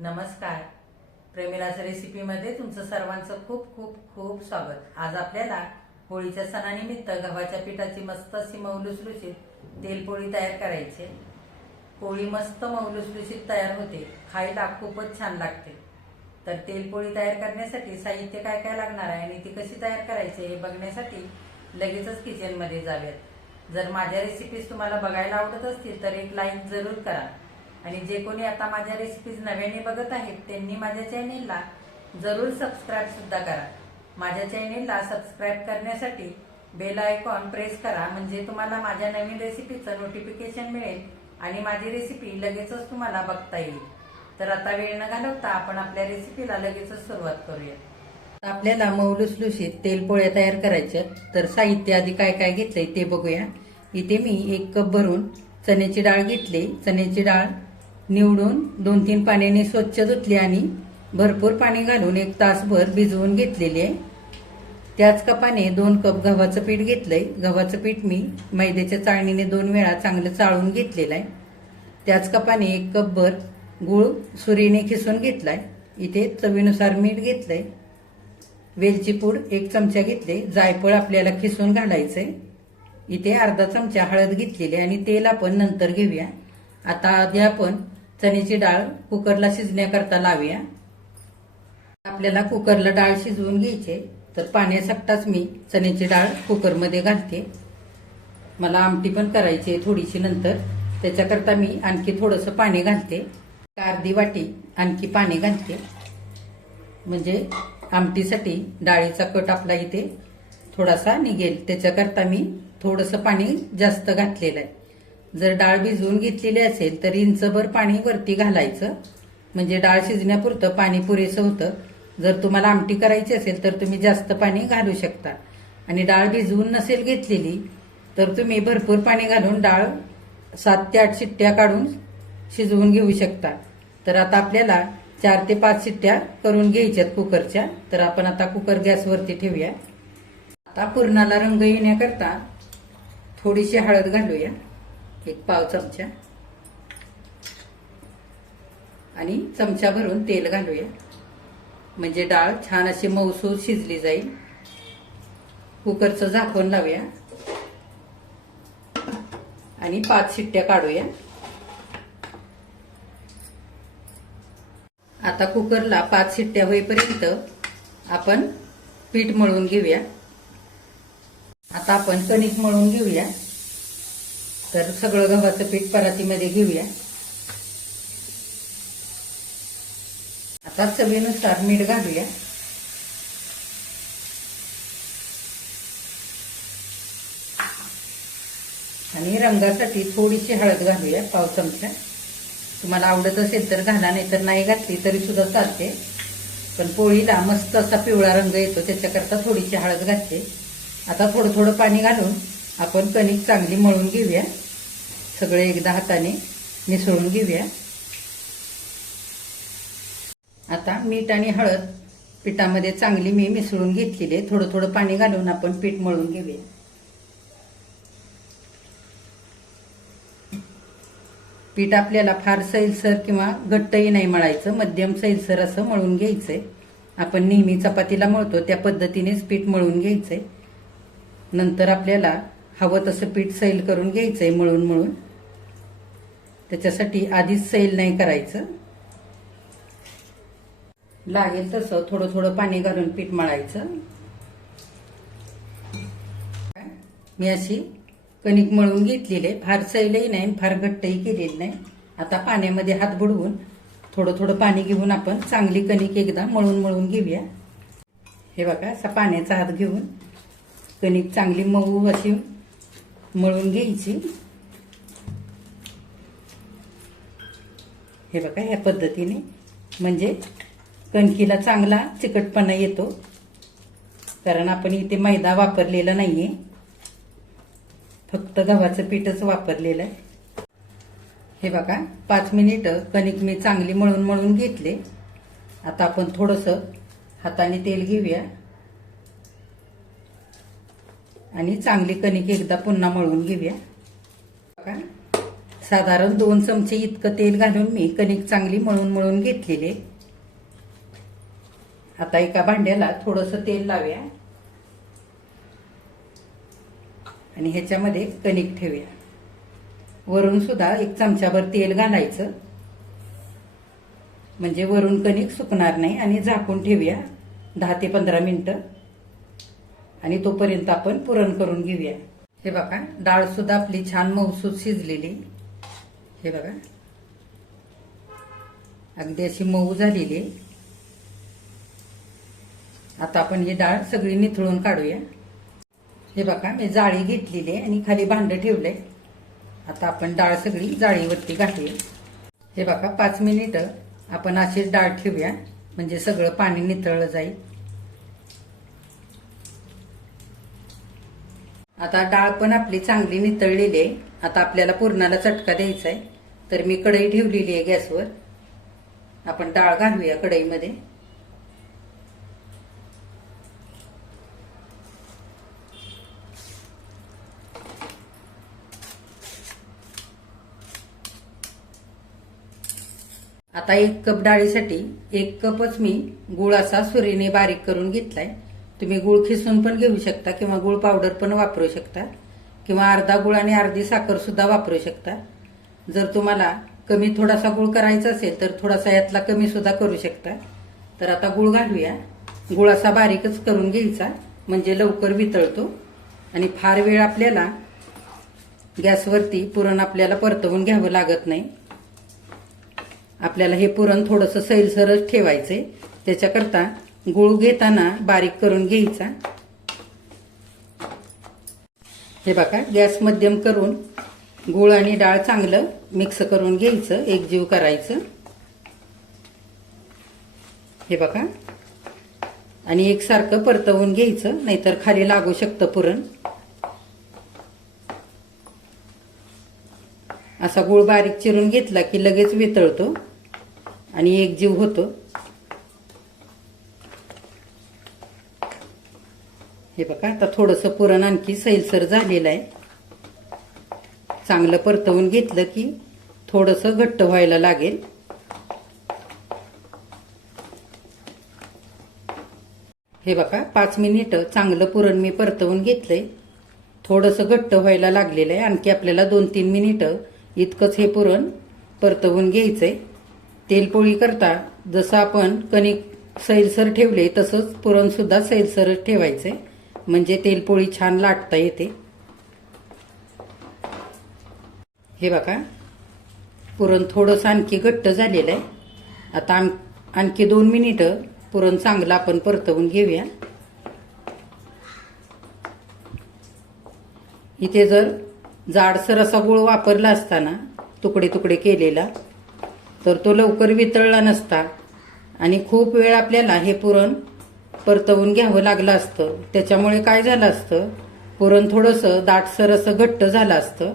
नमस्कार. प्रेमिलाच्या रेसिपीमध्ये तुमचं सर्वांचं खूप खूप खूप स्वागत. आज आपल्याला होळीच्या सणानिमित्त गव्हाच्या पिठाची मस्त अशी मौलुसलुशीत तेलपोळी तयार करायची पोळी मस्त मौलुसलुशीत तयार होते. खायला खूपच छान लागते. तर तेलपोळी तयार करण्यासाठी साहित्य काय काय लागणार आहे आणि ती कशी तयार करायची हे बघण्यासाठी लगेचच किचनमध्ये जाऊयात. जर माझ्या रेसिपीज तुम्हाला बघायला आवडत असतील तर एक लाईक जरूर करा. आणि जे कोणी आता माझ्या रेसिपीज नव्याने बघत आहेत त्यांनी माझ्या चॅनेलला जरूर सबस्क्राईब सुद्धा करा. माझ्या चॅनेलला सबस्क्राईब करण्यासाठी बेल आयकॉन प्रेस करा म्हणजे तुम्हाला माझ्या नवीन रेसिपीचं नोटिफिकेशन मिळेल आणि माझी रेसिपी लगेचच तुम्हाला बघता येईल. तर आता वेळ न घालवता आपण आपल्या रेसिपीला लगेचच सुरुवात करूया. आपल्याला मौलुसलुशीत तेलपोळ्या तयार करायच्या तर साहित्य आधी काय काय घेतलंय ते बघूया. इथे मी एक कप भरून चण्याची डाळ घेतली. चण्याची डाळ निवडून दोन तीन पाण्याने स्वच्छ धुतली आणि भरपूर पाणी घालून एक तासभर भिजवून घेतलेली. आहे त्याच कपाने दोन कप गव्हाचं पीठ घेतलंय. गव्हाचं पीठ मी मैद्याच्या चाळणीने दोन वेळा चांगलं चाळून घेतलेलं आहे त्याच कपाने एक कप भर गूळ सुरीने खिसून घेतलाय. इथे चवीनुसार मीठ घेतलंय. वेलची पूड एक चमचा घेतले. जायफळ आपल्याला खिसून घालायचंय. इथे अर्धा चमचा हळद घेतलेली आहे आणि तेल आपण नंतर घेऊया. आता आधी आपण चण्याची डाळ कुकरला शिजण्याकरता लावूया. आपल्याला कुकरला डाळ शिजवून घ्यायचे तर पाण्यासकटाच मी चण्याची डाळ कुकरमध्ये घालते. मला आमटी पण करायची आहे थोडीशी नंतर. त्याच्याकरता मी आणखी थोडंसं पाणी घालते. अर्धी वाटी आणखी पाणी घालते. म्हणजे आमटीसाठी डाळीचा कट आपला इथे थोडासा निघेल. त्याच्याकरता मी थोडंसं पाणी जास्त घातलेलं आहे. जर डाळ भिजवून घेतलेली असेल तर इंचभर पाणी वरती घालायचं. म्हणजे डाळ शिजण्यापुरतं पाणी पुरेसं होतं. जर तुम्हाला आमटी करायची असेल तर तुम्ही जास्त पाणी घालू शकता. आणि डाळ भिजवून नसेल घेतलेली तर तुम्ही भरपूर पाणी घालून डाळ सात ते आठ शिट्ट्या काढून शिजवून घेऊ शकता. तर आता आपल्याला चार ते पाच शिट्ट्या करून घ्यायच्यात कुकरच्या. तर आपण आता कुकर गॅसवरती ठेवूया. आता पुरणाला रंग येण्याकरता थोडीशी हळद घालूया. एक पाव चमचा. आणि चमचा भरून तेल घालूया. म्हणजे डाळ छान अशी मऊसूर शिजली जाईल. कुकरचं झाकण लावूया. आणि पाच शिट्ट्या काढूया. आता कुकरला पाच शिट्ट्या होईपर्यंत आपण पीठ मळून घेऊया. आता आपण कणिक मळून घेऊया. तर सगळं गव्हाचं पीठ परातीमध्ये घेऊया. आता चवीनुसार मीठ घालूया. आणि रंगासाठी थोडीशी हळद घालूया पाव चमचा. तुम्हाला आवडत असेल तर घाला नाही तर नाही घातली तरी सुद्धा चालते. पण पोळीला मस्त असा पिवळा रंग येतो त्याच्याकरता थोडीशी हळद घातली. आता थोडं थोडं पाणी घालून आपण कणिक चांगली मळून घेऊया. सगळे एकदा हाताने मिसळून घेऊया. आता मीठ आणि हळद पिठामध्ये चांगली मी मिसळून घेतलेली आहे. थोडं थोडं पाणी घालून आपण पीठ मळून घेऊया. पीठ आपल्याला फार सैलसर किंवा घट्टही नाही मळायचं. मध्यम सैलसर असं मळून घ्यायचंय. आपण नेहमी चपातीला मळतो त्या पद्धतीनेच पीठ मळून घ्यायचंय. नंतर आपल्याला हवं तसं पीठ सैल करून घ्यायचंय मळून मळून. त्याच्यासाठी आधीच सैल नाही करायचं. लागेल तसं थोडं थोडं पाणी घालून पीठ मळायचं. मी अशी कणिक मळून घेतलेली आहे. फार सैलही नाही फार घट्टही केलेली नाही. आता पाण्यामध्ये हात बुडवून थोडं थोडं पाणी घेऊन आपण चांगली कणिक एकदा मळून मळून घेऊया. हे बघा असा पाण्याचा हात घेऊन कणिक चांगली मऊ अशी मळून घ्यायची. हे बघा ह्या पद्धतीने म्हणजे कणकीला चांगला चिकटपणा येतो. कारण आपण इथे मैदा वापरलेला नाहीये. फक्त गव्हाचं पीठच वापरलेलं आहे. हे बघा पाच मिनिटं कणिक मी चांगली मळून मळून घेतले. आता आपण थोडंसं हाताने तेल घेऊया. आणि चांगली कणिक एकदा पुन्हा मळून घेऊया. बघा साधारण दोन चमचे इतकं तेल घालून मी कणिक चांगली मळून मळून घेतलेली आता एका भांड्याला थोडंसं तेल लावूया. आणि ह्याच्यामध्ये कणिक ठेवूया. वरून सुद्धा एक चमच्याभर तेल घालायचं. म्हणजे वरून कणिक सुकणार नाही आणि झाकून ठेवूया दहा ते पंधरा मिनिटं. आणि तोपर्यंत आपण पुरण करून घेऊया. हे बघा डाळ सुद्धा आपली छान मऊसूत शिजलेली. हे बघा. अगदी अशी मऊ झालेली. आहे. आता आपण ही डाळ सगळी निथळून काढूया. हे बघा मी जाळी घेतलेली आहे आणि खाली भांड ठेवलंय. आता आपण डाळ सगळी जाळीवरती घालूया. हे बघा पाच मिनिटं आपण अशीच डाळ ठेवूया. म्हणजे सगळं पाणी नितळलं जाईल. आता डाळ पण आपली चांगली नितळलेली आहे. आता आपल्याला पुरणाला चटका द्यायचा आहे तर मी कढई ठेवलेली आहे गॅसवर. आपण डाळ घालूया कढईमध्ये. आता एक कप डाळीसाठी एक कपच मी गुळ असा सुरीने बारीक करून घेतलाय. तुम्ही गुळ खिसून पण घेऊ शकता किंवा गुळ पावडर पण वापरू शकता किंवा अर्धा गुळ आणि अर्धी साखर सुद्धा वापरू शकता. जर तुम्हाला कमी थोडासा गुळ करायचा असेल तर थोडासा यातला कमी सुद्धा करू शकता. तर आता गुळ घालूया. गुळ असा बारीकच करून घ्यायचा म्हणजे लवकर वितळतो आणि फार वेळ आपल्याला गॅसवरती पुरण आपल्याला परतवून घ्यावं लागत नाही. आपल्याला हे पुरण थोडंसं सैलसरच आहे त्याच्याकरता गुळ घेताना बारीक करून घ्यायचा. हे बघा गॅस मध्यम करून गुळ आणि डाळ चांगलं मिक्स करून घ्यायचं एकजीव करायचं. हे बघा. आणि एकसारखं परतवून घ्यायचं नाहीतर खाली लागू शकतं पुरण. असा गुळ बारीक चिरून घेतला की लगेच वितळतो आणि एकजीव होतो. हे बघा आता थोडंसं पुरण आणखी सैलसर झालेलं आहे. चांगलं परतवून घेतलं की थोडंसं घट्ट व्हायला लागेल. हे बघा पाच मिनिटं चांगलं पुरण मी परतवून घेतलंय. थोडंसं घट्ट व्हायला लागलेलं आहे. आणखी आपल्याला दोन तीन मिनिटं इतकंच हे पुरण परतवून घ्यायचंय. तेलपोळी करता जसं आपण कणिक सैलसर ठेवले तसंच पुरणसुद्धा सैलसर ठेवायचं ठेवायचंय. म्हणजे तेलपोळी छान लाटता येते. हे बघा. पुरण थोडंसं आणखी घट्ट झालेलं आहे. आता आम आणखी दोन मिनिटं पुरण चांगलं आपण परतवून घेऊया. इथे जर जाडसर असा गुळ वापरला असताना तुकडे तुकडे केलेला तर तो लवकर वितळला नसता. आणि खूप वेळ आपल्याला हे पुरण परतवून घ्यावं लागलं असतं. त्याच्यामुळे काय झालं असतं? पुरण थोडंसं दाटसर असं घट्ट झालं असतं.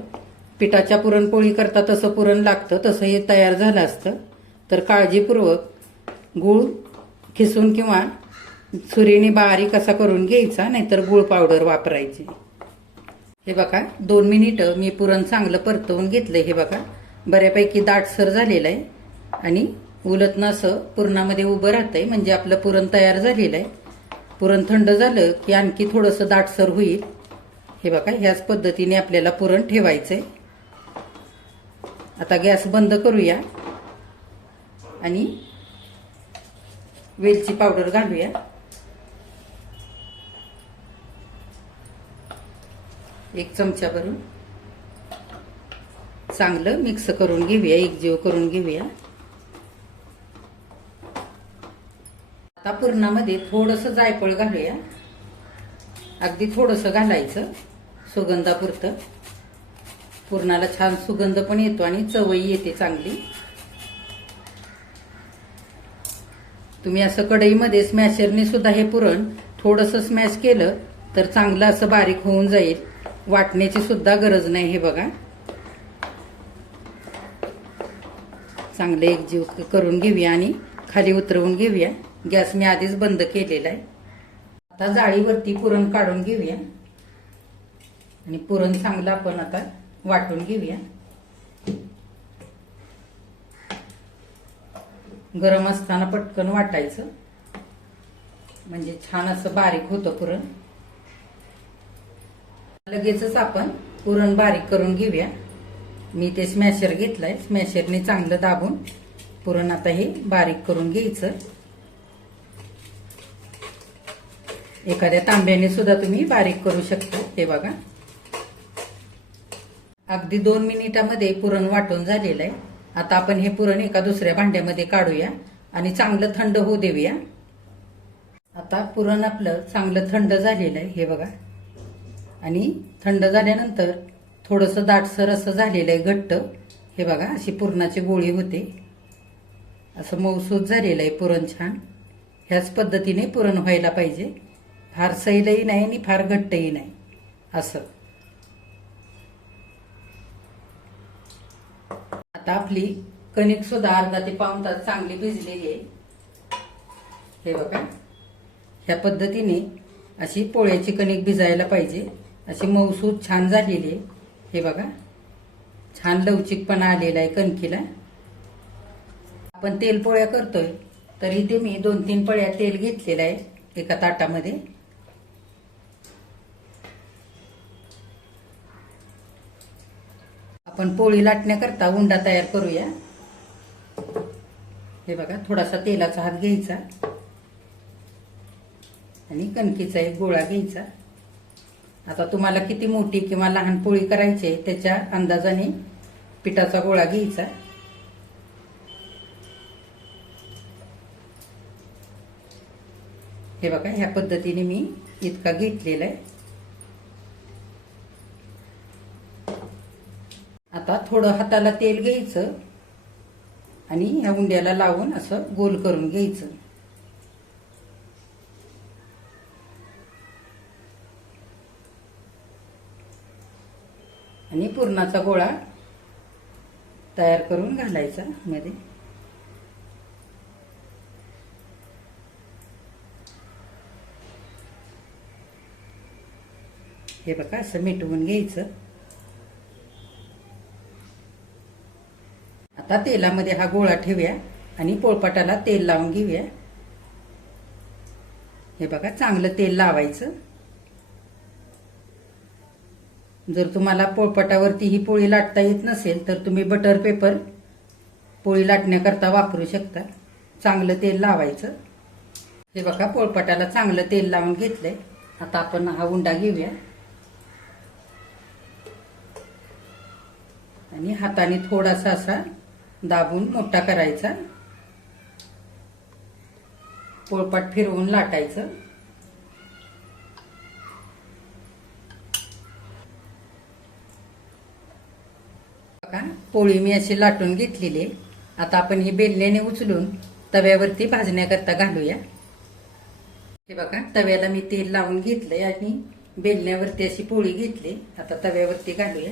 पिठाच्या पुरणपोळी करता तसं पुरण लागतं तसं हे तयार झालं असतं. तर काळजीपूर्वक गूळ खिसून किंवा सुरीने बारीक असा करून घ्यायचा नाहीतर गूळ पावडर वापरायची. हे बघा दोन मिनिटं मी पुरण चांगलं परतवून घेतलं हे बघा बऱ्यापैकी दाटसर झालेलं आहे. आणि उलटणं असं पुरणामध्ये उभं राहतंय म्हणजे आपलं पुरण तयार झालेलं आहे. पुरण थंड झालं की आणखी थोडंसं दाटसर होईल. हे बघा ह्याच पद्धतीने आपल्याला पुरण ठेवायचंय. आता गॅस बंद करूया आणि वेलची पावडर घालूया. एक चमचा भरून चांगलं मिक्स करून घेऊया एकजीव करून घेऊया. आता पुरणामध्ये थोडस जायफळ घालूया. अगदी थोडस घालायचं सुगंधापुरतं. पुरणाला छान सुगंध पण येतो आणि चवही येते चांगली. तुम्ही असं कढईमध्ये स्मॅशरने सुद्धा हे पुरण थोडंसं स्मॅश केलं तर चांगलं असं बारीक होऊन जाईल. वाटण्याची सुद्धा गरज नाही हे बघा. चांगले एकजीव करून घेऊया आणि खाली उतरवून घेऊया. गॅस मी आधीच बंद केलेला आहे. आता जाळीवरती पुरण काढून घेऊया. आणि पुरण चांगलं आपण आता वाटून घेऊया. गरम असताना पटकन वाटायचं. म्हणजे छान असं बारीक होतं पुरण. लगेचच आपण पुरण बारीक करून घेऊया. मी ते स्मॅशर घेतलाय. स्मॅशरने चांगलं दाबून पुरण आता हे बारीक करून घ्यायचं. एखाद्या तांब्याने सुद्धा तुम्ही बारीक करू शकता. हे बघा. अगदी दोन मिनिटामध्ये पुरण वाटून झालेलं आहे. आता आपण हे पुरण एका दुसऱ्या भांड्यामध्ये काढूया आणि चांगलं थंड होऊ देऊया. आता पुरण आपलं चांगलं थंड झालेलं आहे. हे बघा. आणि थंड झाल्यानंतर थोडंसं दाटसर असं झालेलं आहे घट्ट. हे बघा अशी पुरणाची गोळी होते. असं मौसूद झालेलं आहे पुरण छान. ह्याच पद्धतीने पुरण व्हायला पाहिजे. फार सैलही नाही आणि फार घट्टही नाही. असं. आता आपली कणिक सुद्धा अर्धा ते पाऊन तास चांगली भिजलेली आहे. हे बघा. ह्या पद्धतीने अशी पोळ्याची कणिक भिजायला पाहिजे. अशी मऊसूद छान झालेली आहे. हे बघा. छान लवचिकपणा आलेला आहे कणकीला. आपण तेल पोळ्या करतोय तर इथे मी दोन तीन पळ्या तेल घेतलेलं आहे एका ताटामध्ये. आपण पोळी लाटण्याकरता उंडा तयार करूया. हे बघा थोडासा तेलाचा हात घ्यायचा. आणि कणकीचा एक गोळा घ्यायचा. आता तुम्हाला किती मोठी किंवा लहान पोळी करायची आहे त्याच्या अंदाजाने पिठाचा गोळा घ्यायचा. हे बघा ह्या पद्धतीने मी इतका घेतलेला आहे. आता थोडं हाताला तेल घ्यायचं आणि ह्या उंड्याला लावून असं गोल करून घ्यायचं. आणि पुरणाचा गोळा तयार करून घालायचा मध्ये. हे बघा असं मिटवून घ्यायचं. आता तेलामध्ये हा गोळा ठेवूया आणि पोळपाटाला तेल लावून घेऊया. हे बघा चांगलं तेल लावायचं. जर तुम्हाला पोळपाटावरती ही पोळी लाटता येत नसेल तर तुम्ही बटर पेपर पोळी लाटण्याकरता वापरू शकता. चांगलं तेल लावायचं. हे बघा पोळपाटाला चांगलं तेल लावून घेतलंय. आता आपण हा उंडा घेऊया. आणि हाताने थोडासा असा दाबून मोठा करायचा. पोळपाट फिरवून लाटायचं. बघा पोळी मी अशी लाटून घेतलेली आहे. आता आपण ही बेलण्याने उचलून तव्यावरती भाजण्याकरता घालूया. हे बघा तव्याला मी तेल लावून घेतलंय आणि बेलण्यावरती अशी पोळी घेतली. आता तव्यावरती घालूया.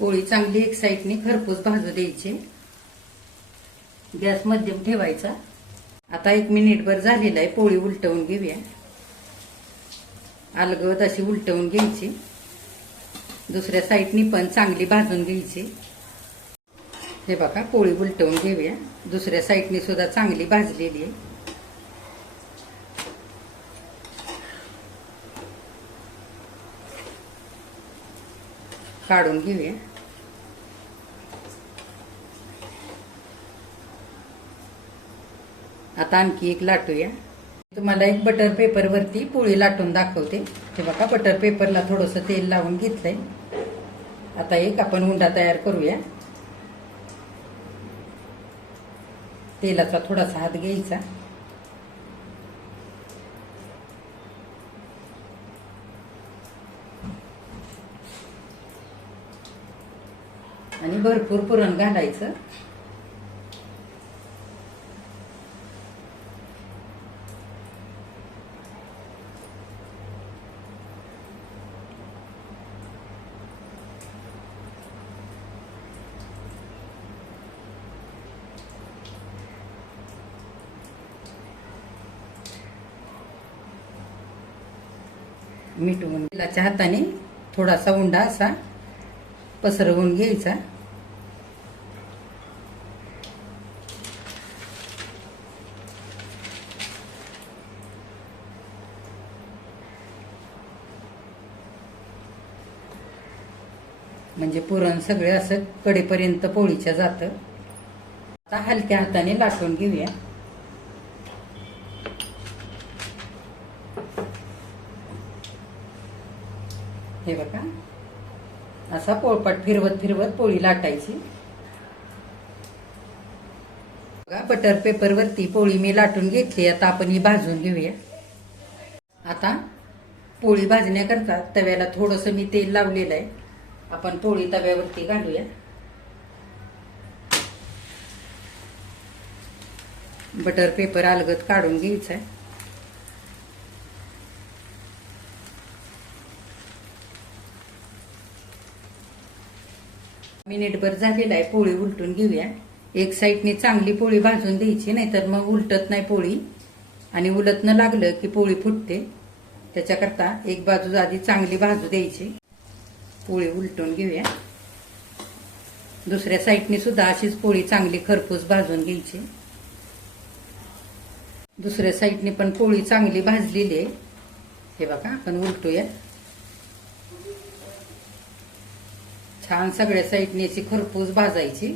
पोळी चांगली एक साईडने खरपूस भाजू द्यायची. गॅस मध्यम ठेवायचा. आता एक मिनिटभर झालेला आहे पोळी उलटवून घेऊया. अलगद अशी उलटवून घ्यायची. दुसऱ्या साईडनी पण चांगली भाजून घ्यायची. हे बघा पोळी उलटवून घेऊया. दुसऱ्या साईडनी सुद्धा चांगली भाजलेली आहे. काढून घेऊया. आता आणखी एक लाटूया. तुम्हाला एक बटर पेपर वरती पोळी लाटून दाखवते. ते बघा बटर पेपरला थोडस तेल लावून घेतलंय. आता एक आपण उंडा तयार करूया. तेलाचा थोडासा हात घ्यायचा. आणि भरपूर पुरण घालायचं. मिटवून तेलाच्या हाताने थोडासा उंडा असा पसरवून घ्यायचा. म्हणजे पुरण सगळे असं कडेपर्यंत पोळीच्या जातं. आता हलक्या हाताने लाटून घेऊया. हे बघा. असा पोळपाट फिरवत फिरवत पोळी लाटायची. बघा बटर पेपर वरती पोळी मी लाटून घेतली. आता आपण ही भाजून घेऊया. आता पोळी भाजण्याकरता तव्याला थोडस मी तेल लावलेलं आहे. आपण पोळी तव्यावरती घालूया. बटर पेपर अलगत काढून घ्यायचा आहे. मिनिटभर झालेला आहे पोळी उलटून घेऊया. एक साईडने चांगली पोळी भाजून द्यायची नाहीतर मग उलटत नाही पोळी. आणि उलटणं लागलं की पोळी फुटते. त्याच्याकरता एक बाजू आधी चांगली भाजू द्यायची. पोळी उलटून घेऊया. दुसऱ्या साईडने सुद्धा अशीच पोळी चांगली खरपूस भाजून घ्यायची. दुसऱ्या साईडने पण पोळी चांगली भाजलेली आहे. हे बघा आपण उलटूया छान सगळ्या साईडने अशी खरपूस भाजायची.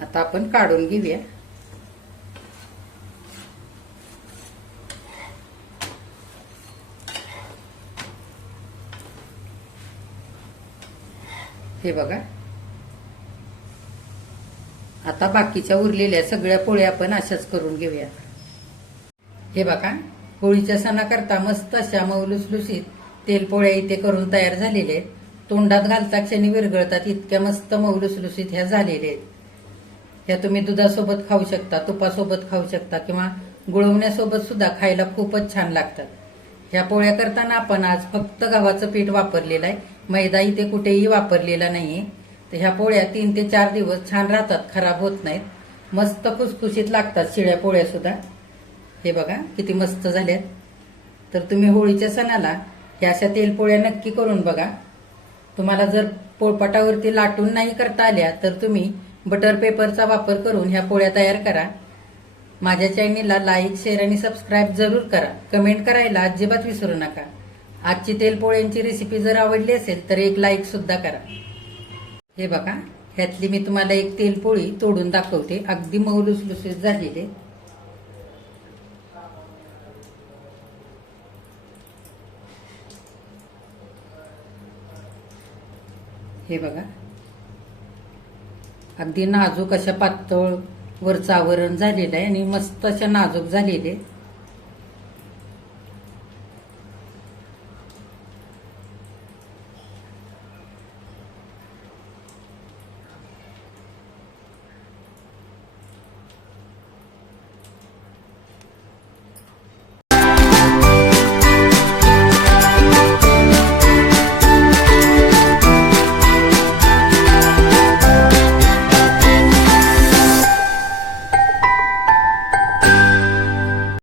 आता आपण काढून घेऊया. हे बघा. आता बाकीच्या उरलेल्या सगळ्या पोळ्या आपण अशाच करून घेऊया. हे बघा होळीच्या सणाकरता मस्त अशा मौलुसलुसीत तेलपोळ्या इथे करून तयार झालेले आहेत. तोंडात घालता क्षणी विरघळतात इतक्या मस्त मौलुसलुसीत ह्या झालेल्या आहेत. ह्या तुम्ही दुधासोबत खाऊ शकता तुपासोबत खाऊ शकता किंवा गुळवण्यासोबत सुद्धा खायला खूपच छान लागतात. ह्या पोळ्या करताना आपण आज फक्त गव्हाचं पीठ वापरलेलं आहे. मैदा इथे कुठेही वापरलेला नाहीये. तर ह्या पोळ्या तीन ते चार दिवस छान राहतात खराब होत नाहीत. मस्त खुसखुशीत लागतात शिळ्या पोळ्या सुद्धा. हे बघा किती मस्त झाल्यात तर तुम्ही होळीच्या सणाला ह्या अशा तेलपोळ्या नक्की करून बघा. तुम्हाला जर पोळपाटावरती लाटून नाही करता आल्या तर तुम्ही बटर पेपरचा वापर करून ह्या पोळ्या तयार करा. माझ्या चॅनेलला लाईक शेअर आणि सबस्क्राईब जरूर करा. कमेंट करायला अजिबात विसरू नका. आजची तेलपोळ्यांची रेसिपी जर आवडली असेल तर एक लाईक सुद्धा करा. हे बघा ह्यातली मी तुम्हाला एक तेलपोळी तोडून दाखवते. अगदी मऊ लुसलुसीत झालेली. हे बघा. अगदी नाजूक अशा पातळ वरचं आवरण झालेलं आहे आणि मस्त अशा नाजूक झालेले. आहे